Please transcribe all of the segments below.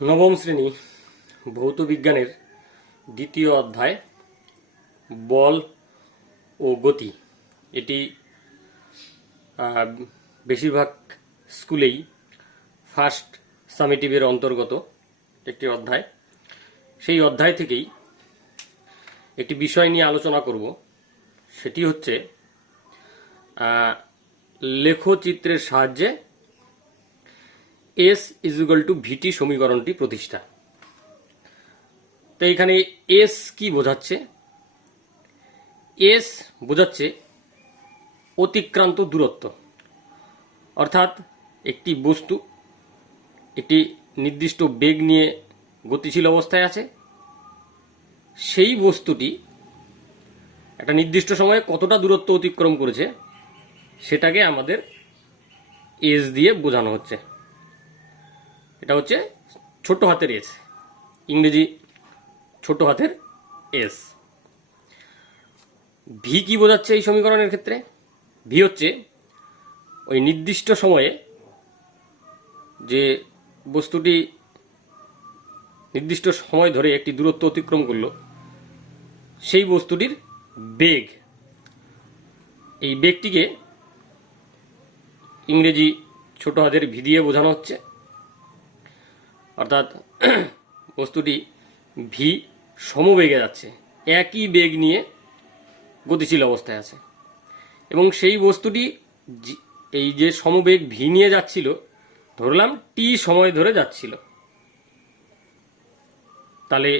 নবম শ্রেণী ভৌত বিজ্ঞানের দ্বিতীয় অধ্যায় বল ও গতি। এটি বেশিরভাগ স্কুলেই ফার্স্ট সামেটিভের অন্তর্গত একটি অধ্যায়। সেই অধ্যায় থেকেই একটি বিষয় নিয়ে আলোচনা করব, সেটি হচ্ছে লেখচিত্রের সাহায্যে এস ইজুগাল টু ভিটি সমীকরণটি প্রতিষ্ঠা। তো এখানে এস কি বোঝাচ্ছে? এস বোঝাচ্ছে অতিক্রান্ত দূরত্ব, অর্থাৎ একটি বস্তু একটি নির্দিষ্ট বেগ নিয়ে গতিশীল অবস্থায় আছে, সেই বস্তুটি একটা নির্দিষ্ট সময়ে কতটা দূরত্ব অতিক্রম করেছে সেটাকে আমাদের এস দিয়ে বোঝানো হচ্ছে। এটা হচ্ছে ছোট হাতের এস, ইংরেজি ছোট হাতের এস। ভি কি বোঝাচ্ছে এই সমীকরণের ক্ষেত্রে? ভি হচ্ছে ওই নির্দিষ্ট সময়ে যে বস্তুটি নির্দিষ্ট সময় ধরে একটি দূরত্ব অতিক্রম করলো, সেই বস্তুটির বেগ। এই বেগটিকে ইংরেজি ছোট হাতের ভি দিয়ে বোঝানো হচ্ছে, অর্থাৎ বস্তুটি ভি সমবেগে যাচ্ছে, একই বেগ নিয়ে গতিশীল অবস্থায় আছে, এবং সেই বস্তুটি এই যে সমবেগ ভি নিয়ে যাচ্ছিল, ধরলাম টি সময় ধরে যাচ্ছিল, তাহলে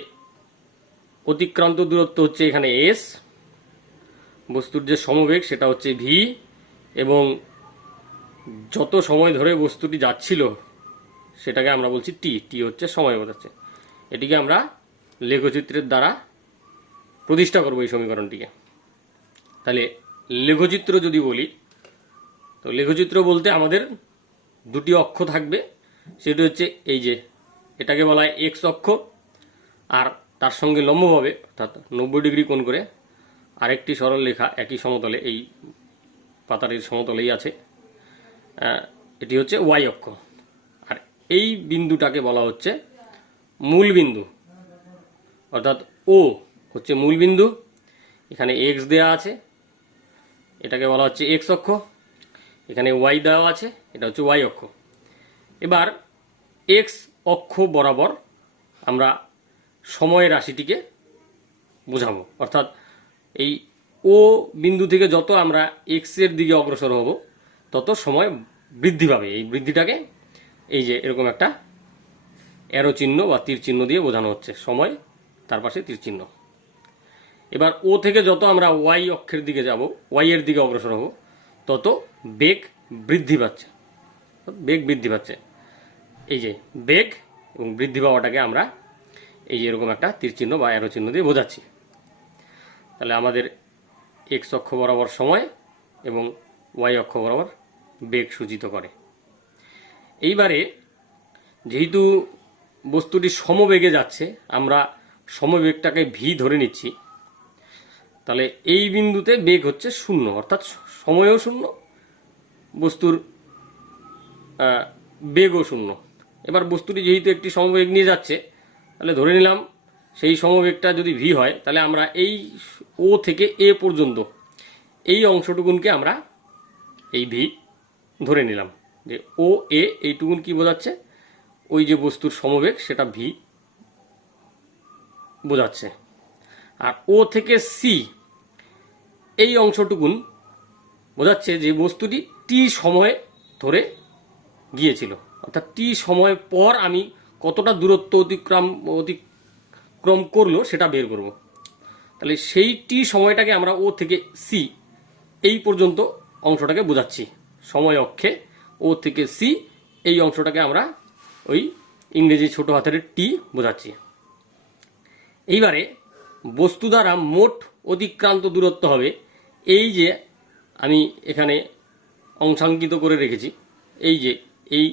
অতিক্রান্ত দূরত্ব হচ্ছে এখানে এস, বস্তুর যে সমবেগ সেটা হচ্ছে ভি, এবং যত সময় ধরে বস্তুটি যাচ্ছিল সেটাকে আমরা বলছি টি। টি হচ্ছে সময় বোঝাচ্ছে। এটিকে আমরা লেখচিত্রের দ্বারা প্রতিষ্ঠা করবো এই সমীকরণটিকে। তাহলে লেখচিত্র যদি বলি, তো লেখচিত্র বলতে আমাদের দুটি অক্ষ থাকবে। সেটি হচ্ছে এই যে এটাকে বলা হয় এক্স অক্ষ, আর তার সঙ্গে লম্বভাবে অর্থাৎ 90 ডিগ্রি কোণ করে আরেকটি সরল রেখা একই সমতলে, এই পাতাটির সমতলেই আছে, এটি হচ্ছে ওয়াই অক্ষ। আর এই বিন্দুটাকে বলা হচ্ছে মূল বিন্দু, অর্থাৎ ও হচ্ছে মূল বিন্দু। এখানে এক্স দেওয়া আছে, এটাকে বলা হচ্ছে এক্স অক্ষ। এখানে ওয়াই দেওয়া আছে, এটা হচ্ছে ওয়াই অক্ষ। এবার এক্স অক্ষ বরাবর আমরা সময় রাশিটিকে বোঝাবো, অর্থাৎ এই ও বিন্দু থেকে যত আমরা এক্স এর দিকে অগ্রসর হব তত সময় বৃদ্ধি পাবে। এই বৃদ্ধিটাকে এই যে এরকম একটা অ্যারো চিহ্ন বা তীর চিহ্ন দিয়ে বোঝানো হচ্ছে, সময় তার পাশে তীর চিহ্ন। এবার ও থেকে যত আমরা ওয়াই অক্ষের দিকে যাব, ওয়াই এর দিকে অগ্রসর হব, তত বেগ বৃদ্ধি পাচ্ছে, বেগ বৃদ্ধি পাচ্ছে। এই যে বেগ এবং বৃদ্ধি পাওয়াটাকে আমরা এই যে এরকম একটা তীর চিহ্ন বা অ্যারো চিহ্ন দিয়ে বোঝাচ্ছি। তাহলে আমাদের এক্স অক্ষ বরাবর সময় এবং ওয়াই অক্ষ বরাবর বেগ সূচিত করে। এইবারে যেহেতু বস্তুটি সমবেগে যাচ্ছে, আমরা সমবেগটাকে ভি ধরে নিচ্ছি, তাহলে এই বিন্দুতে বেগ হচ্ছে শূন্য, অর্থাৎ সময়ও শূন্য, বস্তুর বেগও শূন্য। এবার বস্তুটি যেহেতু একটি সমবেগ নিয়ে যাচ্ছে, তাহলে ধরে নিলাম সেই সমবেগটা যদি ভি হয়, তাহলে আমরা এই ও থেকে এ পর্যন্ত এই অংশটুকুনকে আমরা এই ভি ধরে নিলাম, যে ও এ এইটুকুন কি বোঝাচ্ছে? ওই যে বস্তুর সমবেগ সেটা ভি বোঝাচ্ছে। আর ও থেকে সি এই অংশটুকুন বোঝাচ্ছে যে বস্তুটি টি সময় ধরে গিয়েছিল, অর্থাৎ টি সময় পর আমি কতটা দূরত্ব অতিক্রম করলো সেটা বের করব। তাহলে সেই টি সময়টাকে আমরা ও থেকে সি এই পর্যন্ত অংশটাকে বোঝাচ্ছি, সময় অক্ষে ও থেকে সি এই অংশটাকে আমরা ওই ইংরেজি ছোট হাতের টি বোঝাচ্ছি। এইবারে বস্তু দ্বারা মোট অতিক্রান্ত দূরত্ব হবে, এই যে আমি এখানে অংশাঙ্কিত করে রেখেছি, এই যে এই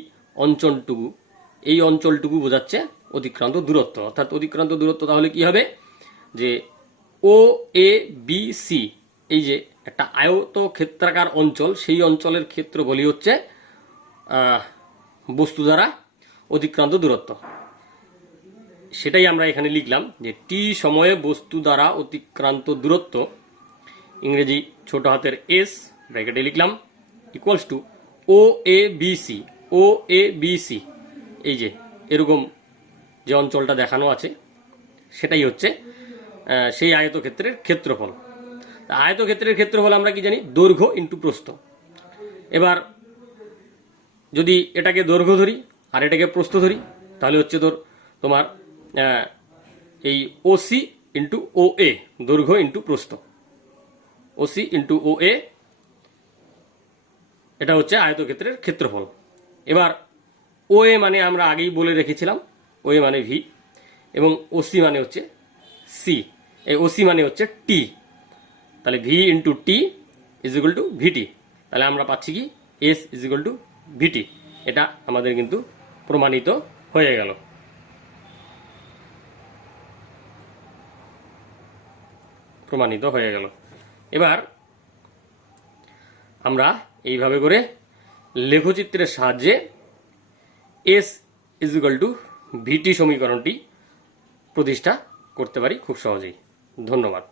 অঞ্চলটুকু বোঝাচ্ছে অতিক্রান্ত দূরত্ব। অর্থাৎ অতিক্রান্ত দূরত্ব তাহলে কি হবে? যে ও এ বি সি, এই যে একটা আয়তক্ষেত্রাকার অঞ্চল, সেই অঞ্চলের ক্ষেত্রফলই হচ্ছে বস্তু দ্বারা অতিক্রান্ত দূরত্ব। সেটাই আমরা এখানে লিখলাম যে টি সময়ে বস্তু দ্বারা অতিক্রান্ত দূরত্ব, ইংরেজি ছোট হাতের এস ব্র্যাকেটে লিখলাম, equals to O A B C. O A B C, এই যে এরকম যে অঞ্চলটা দেখানো আছে সেটাই হচ্ছে সেই আয়তক্ষেত্রের ক্ষেত্রফল। আয়তক্ষেত্রের ক্ষেত্রফল আমরা কি জানি? দৈর্ঘ্য ইন্টু প্রস্থ। এবার যদি এটাকে দৈর্ঘ্য ধরি আর এটাকে প্রস্থ ধরি, তাহলে হচ্ছে তোমার এই ওসি ইন্টু ও এ, দৈর্ঘ্য ইন্টু প্রস্থ, ওসি ইন্টু ও এ, এটা হচ্ছে আয়তক্ষেত্রের ক্ষেত্রফল। এবার ও এ মানে আমরা আগেই বলে রেখেছিলাম, ও এ মানে ভি, এবং ওসি মানে হচ্ছে সি, এই ওসি মানে হচ্ছে টি। তাহলে V into T is equal to VT. তাহলে আমরা পাচ্ছি কি? S is equal to VT. এটা আমাদের কিন্তু প্রমাণিত হয়ে গেল। প্রমাণিত হয়ে গেল। এবার আমরা এইভাবে করে লেখচিত্রের সাহায্যে এস ইজ ইকুয়াল টু ভিটি সমীকরণটি প্রতিষ্ঠা করতে পারি খুব সহজেই। ধন্যবাদ।